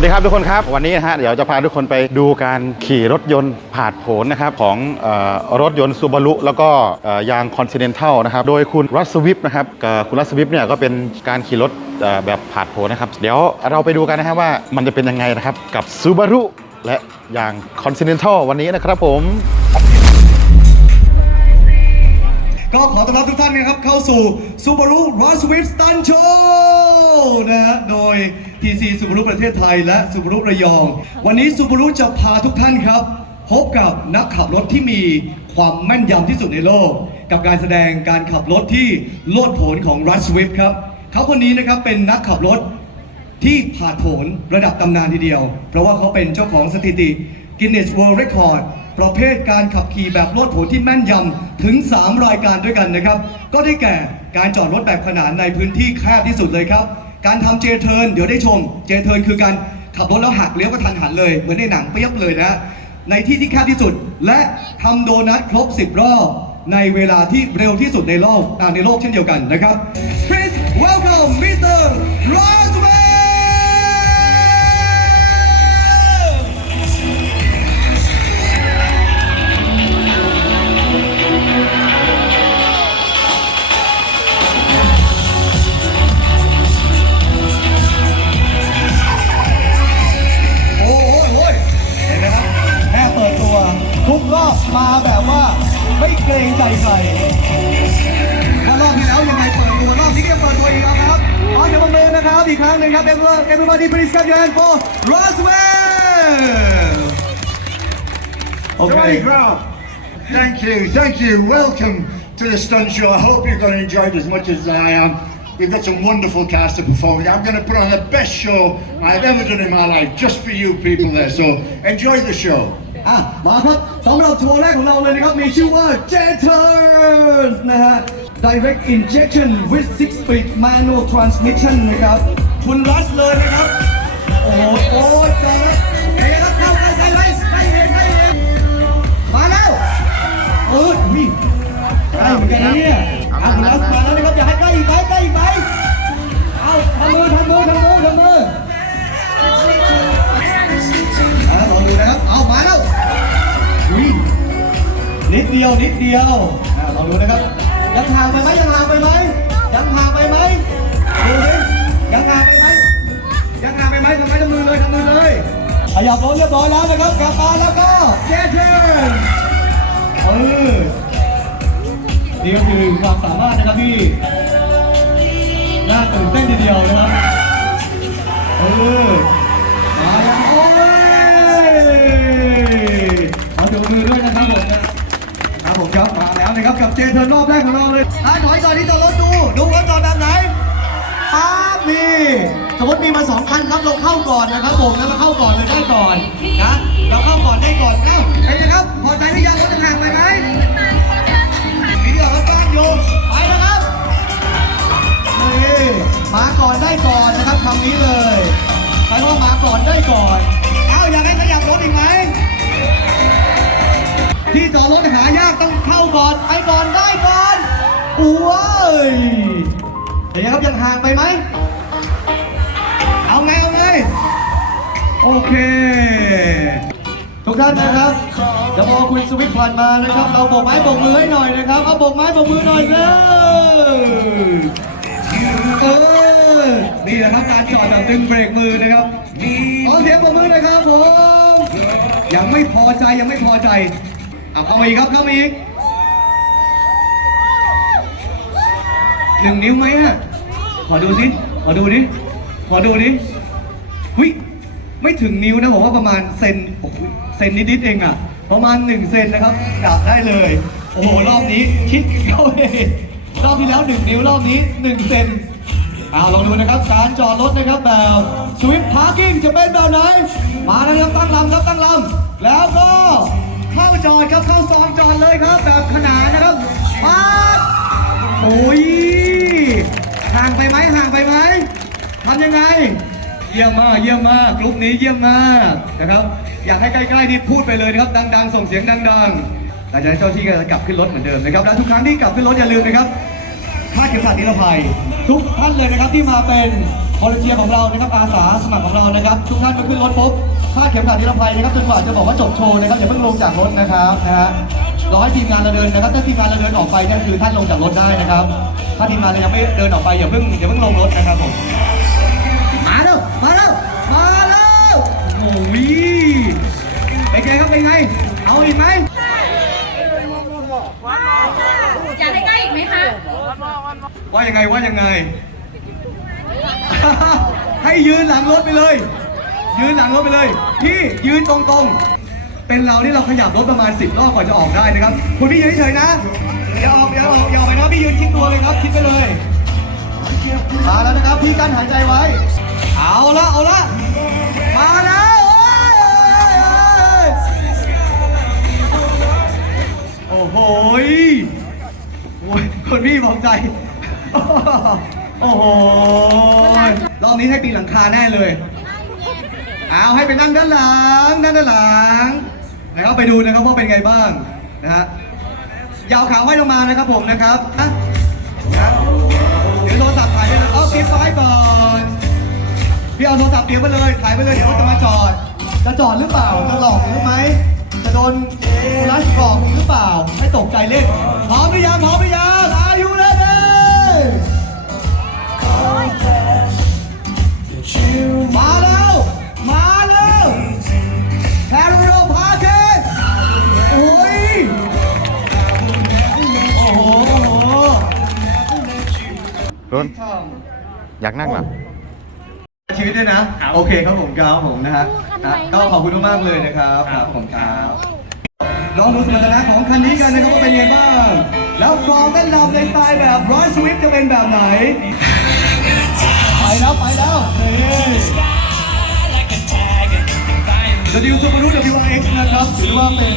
สวัสดีครับทุกคนครับ วันนี้นะฮะเดี๋ยวจะพาทุกคนไปดูการขี่รถยนต์ผาดโผนนะครับของออรถยนต์ซูบารุแล้วก็ยางคอนติเนนทัลนะครับโดยคุณรัสวิปนะครับคุณรัสวิปเนี่ยก็เป็นการขี่รถแบบผาดโผนนะครับ เดี๋ยวเราไปดูกันนะครับว่ามันจะเป็นยังไงนะครับ กับซูบารุและยางคอนติเนนทัลวันนี้นะครับผมก็ขอต้อนรับทุกท่านนะครับเข้าสู่ Subaru r o s w i f t Stunt Show นะฮะโดย TC Subaru ประเทศไทยและ Subaru ระยอง วันนี้ Subaru จะพาทุกท่านครับ พบกับนักขับรถที่มีความแม่นยำที่สุดในโลก กับการแสดงการขับรถที่โลดโผนของ r u s w i f t ครับเขาคนนี้นะครับเป็นนักขับรถที่ผ่าโผนระดับตำนานทีเดียว เพราะว่าเขาเป็นเจ้าของสถิติ Guinness World Record ประเภทการขับขี่แบบโลดโผนที่แม่นยำถึง 3 รายการด้วยกันนะครับ ก็ได้แก่การจอดรถแบบขนานในพื้นที่แคบที่สุดเลยครับ การทำเจเทิร์นเดี๋ยวได้ชม เจเทิร์นคือการขับรถแล้วหักเลี้ยวก็ทันหันเลย เหมือนในหนังเปียบเลยนะ ในที่ที่แคบที่สุดและทำโดนัทครบ 10 รอบ ในเวลาที่เร็วที่สุดในโลกอ่าในโลกเช่นเดียวกันนะครับ Please welcome Mr. r o ทุกรอบมาแบบว่าไม่เกรงใจใครว่ารอบที่แล้วยังไงเปิดตัวรอบนี้ก็ยังเปิดตัวอีกแล้วครับขอเสียงปรบมือนะครับอีกครั้งหนึ่งครับ everyone everybody please clap your hand for Roswell โอเค Johnny Grant, thank you, thank you. Welcome to the stunt show. I hope you're going to enjoy it as much as I am. We've got some wonderful cast of performers. I'm going to put on the best show I've ever done in my life, just for you people there. So enjoy the show. อะมาครับสำหรับโชว์แรกของเราเลยนะครับ มีชื่อว่า j e t u r n s นะฮะ Direct Injection with Six Speed Manual Transmission นะครับ คุณรัสเลยนะครับ โอ้โหโอ้ยจอดแล้วเฮ้ยครับเข้าใกล้ใกล้เลยใกล้เองใกล้เองมาแล้วเออวิ่งใกล้เหมือนกันนะเนี่ยอะคุณรัสมาแล้วนะครับ อยากให้กล้อีกไหมใกล้ นิดเดียวนิดเดียวอะลองดูนะครับ ยังห่างไปไหมยังห่างไปไหมยังห่างไปไหมดูดิยังห่างไปไหมยังห่างไปไหมทำไมทำมือเลยทำมือเลยขยับรถเรียบร้อยแล้วนะครับกลับมาแล้วก็เจเทนเออนี่ก็คือความสามารถนะครับที่น่าตื่นเต้นทีเดียวนะครับเออมาแล้วโอ้ยขอถือมือด้วยนะครับผมนะ ผมครับมาแล้วนะครับกับเจเทิร์นรอบแรกของเราเลยอะถอยก่อนที่จะรถดู ดูว่าจอดแบบไหนป๊าบนี่สมมติมีมาสองคันครับเราเข้าก่อนนะครับผมแล้วเราเข้าก่อนเลยได้ก่อนนะเราเข้าก่อนได้ก่อนเอ้าเป็นไงครับพอใจหรือยังรถจะห่างไปไหมมีเดี๋ยวราบ้านอยู่ไปนะครับนี่มาก่อนได้ก่อนนะครับคำนี้เลยใครว่ามาก่อนได้ก่อนเอ้าอยากให้ขยับรถอีกไหม ที่จอดรถหายากต้องเข้าก่อนไปก่อนได้ก่อนโอ้ยเดี๋ยวครับยังห่างไปไหม เอาไงเอาไงโอเค ทุกท่านนะครับเดี๋ยวพอคุณสวิตผ่านมานะครับ เราโบกไม้โบกมือให้หน่อยนะครับ เอาโบกไม้โบกมือหน่อยเร็วเออ นี่แหละครับการจอดแบบดึงเบรกมือนะครับขอเสียงปรบมือหน่อยครับผมยังไม่พอใจยังไม่พอใจ เอาเข้ามาอีกครับเข้ามาอีกหนึ่งนิ้วไหมฮะขอดูสิขอดูดิขอดูดิหุยไม่ถึงนิ้วนะผมว่าประมาณเซนโอ้โหเซนนิดๆเองอะประมาณหนึ่งเซนนะครับดับได้เลย โอ้โหรอบนี้คิดเข้าเองรอบที่แล้วหนึ่งนิ้วรอบนี้หนึ่งเซนเอาลองดูนะครับการจอดรถนะครับแบบสวิปพาร์กิ้งจะเป็นแบบไหน มาแล้วครับตั้งลำครับตั้งลำแล้วก็ เข้าจอดครับเข้าซองจอดเลยครับ แบบขนานนะครับปั๊บโอ้ยห่างไปไหมห่างไปไหมทำยังไง เยี่ยมมากเยี่ยมมากกลุ่มนี้เยี่ยมมากนะครับ อยากให้ใกล้ๆนี่พูดไปเลยนะครับดัง ๆ ส่งเสียงดังๆหลังจากนั้นเจ้าที่ก็จะกลับขึ้นรถเหมือนเดิมนะครับและทุกครั้งที่กลับขึ้นรถอย่าลืมนะครับคาดเข็มขัดนิรภัย ทุกท่านเลยนะครับที่มาเป็นบริเทียของเรานะครับอาสาสมัครของเรานะครับ ทุกท่านมาขึ้นรถปุ๊บ คาดเข็มขัดนิรภัยนะครับจนกว่าจะบอกว่าจบโชว์นะครับอย่าเพิ่งลงจากรถนะครับนะฮะรอให้ทีมงานเราเดินนะครับ ถ้าทีมงานเราเดินออกไปเนี่ยคือท่านลงจากรถได้นะครับ ถ้าทีมงานเรายังไม่เดินออกไปอย่าเพิ่งอย่าเพิ่งลงรถนะครับผมมาแล้วมาแล้วมาแล้วโอ้ยเป็นไงครับเป็นไง เอาอีกไหมอยากได้ใกล้อีกไหมคะว่ายังไงว่ายังไง ให้ยืนหลังรถไปเลย ยืนหลังรถไปเลย พี่ยืนตรงๆ เป็นเรานี่เราขยับรถประมาณ 10 รอบก่อนจะออกได้นะครับ คุณพี่ยืนเฉยๆนะ อย่าออกอย่าออกอย่าออกไปนะพี่ยืนคิดตัวเลยครับ คิดไปเลย มาแล้วนะครับ พี่กั้นหายใจไว้ เอาละเอาละมาแล้วโอ้ยโอ้โหยโอ้ยคนพี่บอกใจ โอ้โห รอบนี้ให้ปีนหลังคาแน่เลย เอาให้ไปนั่งด้านหลังนั่งด้านหลังนะครับไปดูนะครับว่าเป็นไงบ้างนะฮะยาวขาห้อยลงมานะครับผมนะครับนะเดี๋ยวโทรศัพท์ถ่ายไปเลยเอาคลิปไว้ก่อนพี่เอาโทรศัพท์เตรียมไปเลยถ่ายไปเลยเดี๋ยวรถจะมาจอด จะจอดหรือเปล่าจะหลอกหรือไหมจะโดนรัชกรอกหรือเปล่าไม่ตกใจเล่นพร้อมหรือยังพร้อมหรือยัง นอยากนั่งเหรอชีวิตด้วยนะ โอเคครับผมครับผมนะฮะครับก็ขอบคุณมากๆเลยนะครับครับผมครับลองดูสมรรถนะของคันนี้กันนะครับว่าเป็นยังไงบ้าง แล้วฟอร์มเต้นรำในสไตล์แบบร้อยสวิฟจะเป็นแบบไหน ไปแล้วไปแล้วนี่ The New Subaru WRX นะครับถือว่าเป็น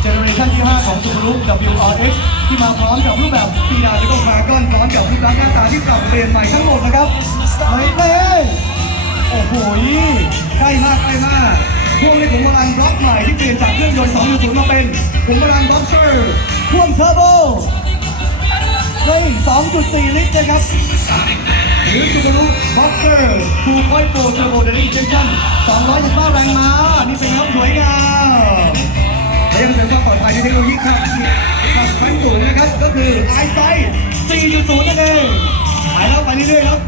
เจเนอเรชันที่ 5 ของ Subaru WRX ที่มาพร้อมกับรูปแบบซีดาและก็คาร์กอนพร้อมกับรูปลักษณ์หน้าตาที่ปรับเปลี่ยนใหม่ทั้งหมดนะครับไม่เลยโอ้โหใกล้มากใกล้มากพ่วงในขุมพลังบล็อกใหม่ที่เปลี่ยนจากเครื่องยนต์2.0มาเป็นขุมพลังบ็อกเซอร์พ่วงเทอร์โบเร่ง2.4 ลิตรนะครับหรือ Subaru Boxer 2.4 Turbo Direct Injection 215แรงม้านี่เป็นครับสวยงาม และยังเสริมความปลอดภัยในเทคโนโลยีครับขับชั้นสูงนะครับ ก็คือ EyeSight 4.0 นั่นเองไปแล้วไปเรื่อยๆครับ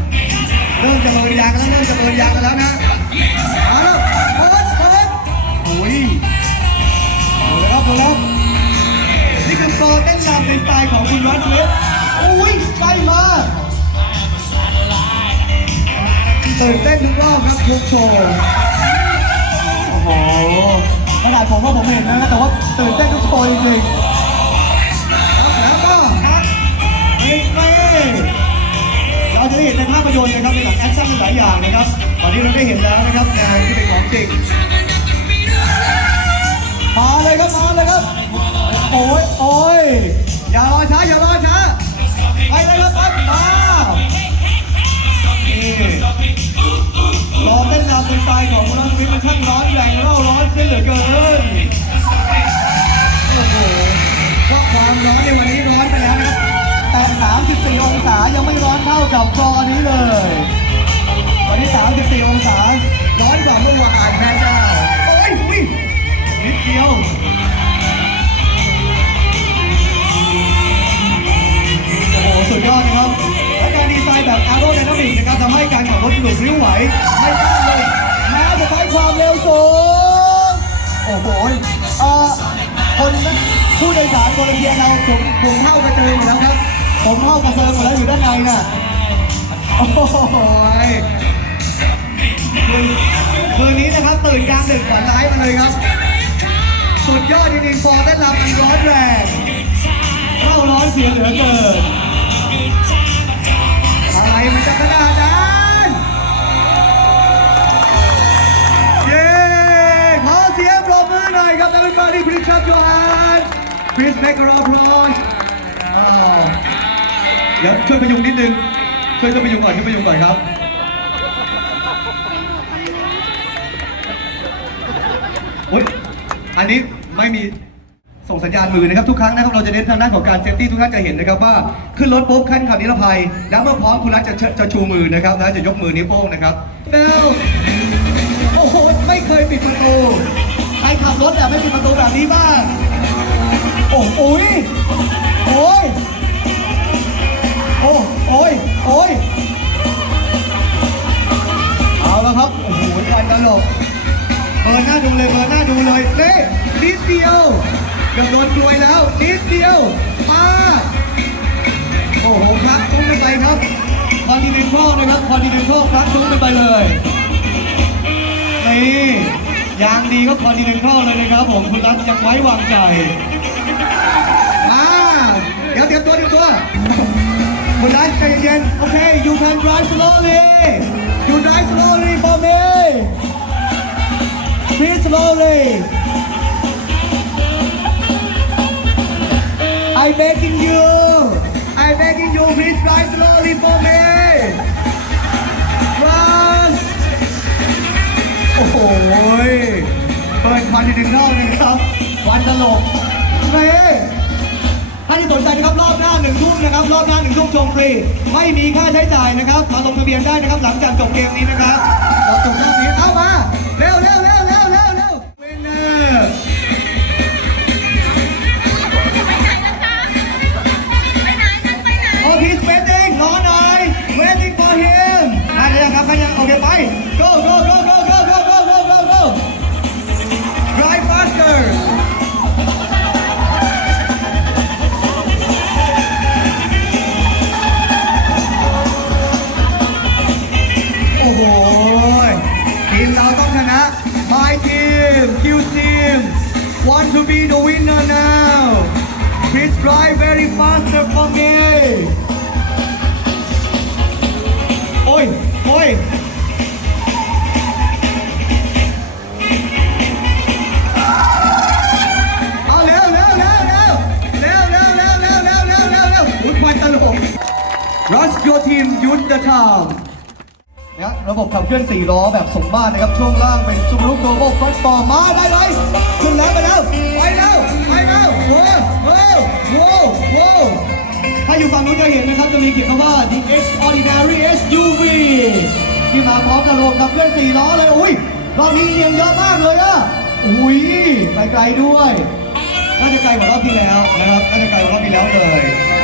เริ่มจะเบิร์ยางกันแล้วเริ่มจะเบิร์ยางกันแล้วนะมาแล้วเปิดเปิดโอ้ยดูแล้วครับดูแล้วนี่คือโปรเต้นรำในสไตล์ของคุณรัสเวฟโอ้ยใกล้มากตื่นเต้นทุกรอบครับทุกโชว์โอ้โห ขนาดผมว่าผมเห็นนะแต่ว่าตื่นเต้นทุกโชว์จริงๆแล้วก็เฮ้ยเฮ้ยเราจะได้เห็นในภาพยนตร์นะครับในหนังแอคชั่นหลายอย่างนะครับตอนนี้เราได้เห็นแล้วนะครับงานที่เป็นของจริงมาเลยครับมาเลยครับโอ้ยโอ้ยอย่ารอช้าอย่ารอช้า อดนะครับ และการดีไซน์แบบ aerodynamic นะครับทำให้การขับรถหลุดริ้วไหว ไม่ต้องเลยแม้จะใช้ความเร็วสูง โอ้โหเอ่อคนผู้โดยสารคนเดียเราผมผมเท่ากระเจิงหมดแล้วครับ ผมเท่ากระเจิงหมดแล้วอยู่ด้านในน่ะ โอ้โหยคืนคืนนี้นะครับตื่นกลางดึกฝันร้ายมาเลยครับ สุดยอดจริงๆฟอร์เต้นรำมันร้อนแรงเข้าร้อนเสียเหลือเกิน hands please make a row boy อ้าวเดี๋ยวช่วยประยุงนิดนึง ช่วยช่วยประยุงก่อนช่วยประยุงก่อนครับโอ๊ยอันนี้ไม่มีส่งสัญญาณมือนะครับทุกครั้งนะครับเราจะเน้นทางด้านของการเซฟตี้ทุกท่านจะเห็นนะครับว่าขึ้นรถปุ๊บขั้นขับนิรภัย แล้วเมื่อพร้อมคุณรักจะจะจะชูมือนะครับนะจะยกมือนิ้วโป้งนะครับเบลโอ้โหไม่เคยปิดประตูใครขับรถแบบไม่ปิดประตูแบบนี้บ้าง โอ้โอ้ยโอ้ยโอ้โอ้ยโอ้ยเอาแล้วครับ โอ้โหการตลกเปิดหน้าดูเลยเปิดหน้าดูเลยเล่นิดเดียวเกือบโดนกลวยแล้ว นิดเดียวมาโอ้โหครับตุ้มกันไปครับคอนดิเนนทัลนะครับคอนดิเนนทัลครับตุ้มกันไปเลยนี่ยางดีก็คอนดิเนนทัลเลยนะครับผมคุณรัฐยังไว้วางใจ คุณรัฐใจเย็นๆโอเค you can drive slowly you drive slowly for me Please slowly. I begging you. I begging you. Please drive slowly for me. Run. โอ้โหเปิดคอนดิเนนทัลนะครับวันตลกเฮ้ท่าน ที่สนใจนะครับรอบหน้าหนึ่งทุ่มนะครับรอบหน้าหนึ่งทุ่มชมฟรีไม่มีค่าใช้จ่ายนะครับมาลงทะเบียนได้นะครับหลังจากจบเกมนี้นะครับพอจบรอบนี้เอามาเร็วเร็วเร็วเร็วเร็วเร็วเวนเนอร์ไปไหนนะคะไปไหนกันไปไหนโอเคสเปนเองรอหน่อย waiting for him มาเลยครับมายังโอเคไป go go go go be the winner now. Please drive very faster for me. Oi, oi. Rush your team, use the town. ระบบขับเคลื่อน4ล้อแบบสมมาตรนะครับช่วงล่างเป็นซูบารุโกลบอลฟรอนต์ฟอมาได้เลยขึ้นแล้วไปแล้วไปแล้วไปแล้วโว้วโว้วโว้โว้ถ้าอยู่ฝั่งนู้นจะเห็นนะครับจะมีเขียนคำว่า the extraordinary SUV ที่มาพร้อมกับระบบขับเคลื่อน4ล้อเลยอุ้ยรอบนี้เอียงเยอะมากเลยอะอุ้ยไปไกลด้วยน่าจะไกลกว่ารอบที่แล้วนะครับน่าจะไกลกว่ารอบที่แล้วเลย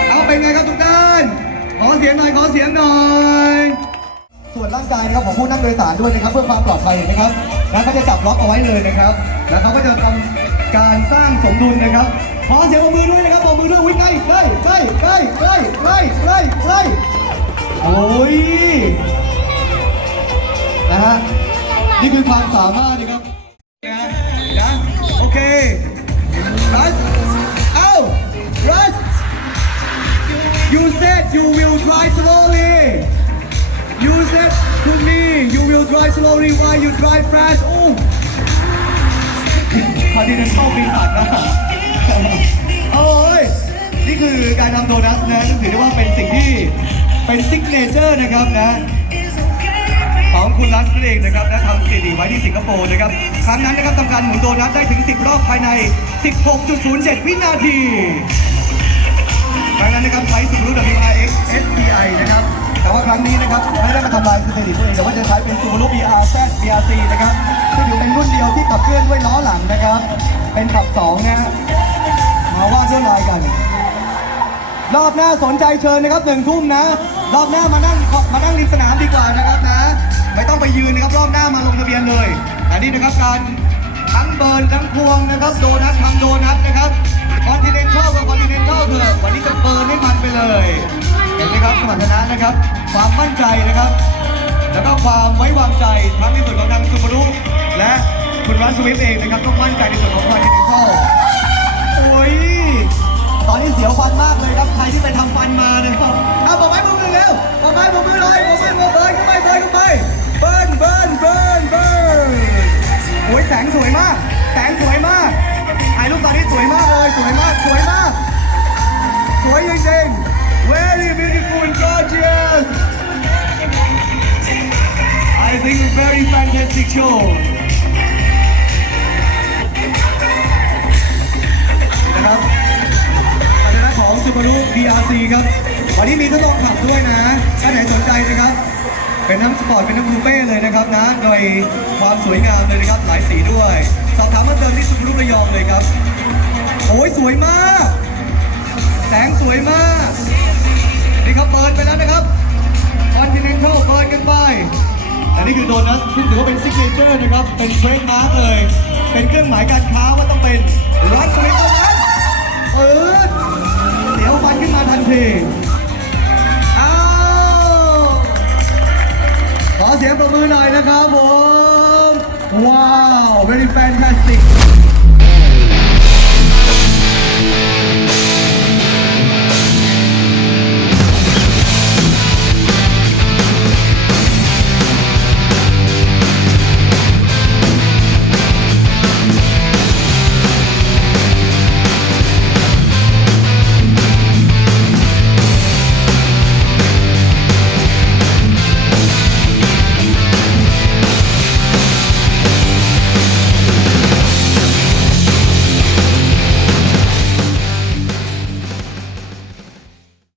เอาเป็นไงครับทุกท่านขอเสียงหน่อยขอเสียงหน่อย ส่วนร่างกายนะครับของผู้นั่งโดยสารด้วยนะครับเพื่อความปลอดภัยนะครับแล้วก็จะจับล็อกเอาไว้เลยนะครับแล้วเขาก็จะทำการสร้างสมดุลนะครับขอเสียงปรบมือด้วยนะครับปรบมือด้วยวิ่งใกล้ใกล้ใกล้ใกล้ใกล้ใกล้ใกล้ใกลโอ้ยนะฮะนี่คือความสามารถนะครับนะนะโอเครัสเอ้ารัส You said you will drive slowly. Drive slowly while you drive fast. Oh. พอดีนั้นเข้าปีตัดนะโอ้ยนี่คือการทำโดนัทนะถือได้ว่าเป็นสิ่งที่เป็นซิกเนเจอร์นะครับนะของคุณรัสนั่นเองนะครับและทำสถิติไว้ที่สิงคโปร์นะครับ ครั้งนั้นนะครับทำการหมุนโดนัทได้ถึง 10 รอบภายใน 16.07 วินาที ครั้งนั้นนะครับใช้ Subaru WRX STI นะครับ แต่ว่าครั้งนี้นะครับไม่ได้มาทำลายสถิติตัวเองแต่ว่าจะใช้เป็น Subaru BRZ BRC นะครับซึ่งถือเป็นรุ่นเดียวที่ขับเคลื่อนด้วยล้อหลังนะครับ เป็นขับ2นะมาว่าดลวดลายกัน รอบหน้าสนใจเชิญนะครับหนึ่งทุ่มนะ รอบหน้ามานั่งมานั่งริมสนามดีกว่านะครับนะ ไม่ต้องไปยืนนะครับรอบหน้ามาลงทะเบียนเลยอันนี้นะครับการทั้งเบิร์นทั้งพวงนะครับโดนัททำโดนัท นไหมครับสมรรถนะนะครับ ความมั่นใจนะครับ แล้วก็ความไว้วางใจทั้งในส่วนของทางซูบารุและคุณรัสวิฟเองนะครับก็มั่นใจในส่วนของคอนติเนนทัลโอ้ยตอนนี้เสียวฟันมากเลยครับใครที่ไปทำฟันมานะครับเอาบอกไม้บอกมือเร็วบอกไม้บอกมือเลยบอกไม้บอเบิร์นเข้าไปเบิร์นเข้าไปเบิร์นเบิร์นเบิร์นเบิร์นโอ้ยแสงสวยมาก แสงสวยมากถ่ายรูปตอนนี้สวยมากเลยสวยมาก fantastic show นะครับ BRC ครับ วันนี้มีทดลองขับด้วยนะ ถ้าไหนสนใจนะครับ เป็นทั้งสปอร์ต เป็นทั้งคูเป้เลยนะครับนะ โดยความสวยงามเลยนะครับ หลายสีด้วย สอบถามมาเติมที่สุขุมระยองเลยครับ โอ้ยสวยมาก แสงสวยมาก นี่ครับเปิดไปแล้วนะครับคอนติเนนทัลเปิดกันไป แต่นี่คือโดนัทที่ถือว่าเป็นซิกเนเจอร์นะครับ เป็นเทรดมาร์กเลย เป็นเครื่องหมายการค้าว่าต้องเป็นรัสมิเท่านั้นเออเดี๋ยวฟันขึ้นมาทันทีอ้าวขอเสียงประมือหน่อยนะครับผม ว้าว very fantastic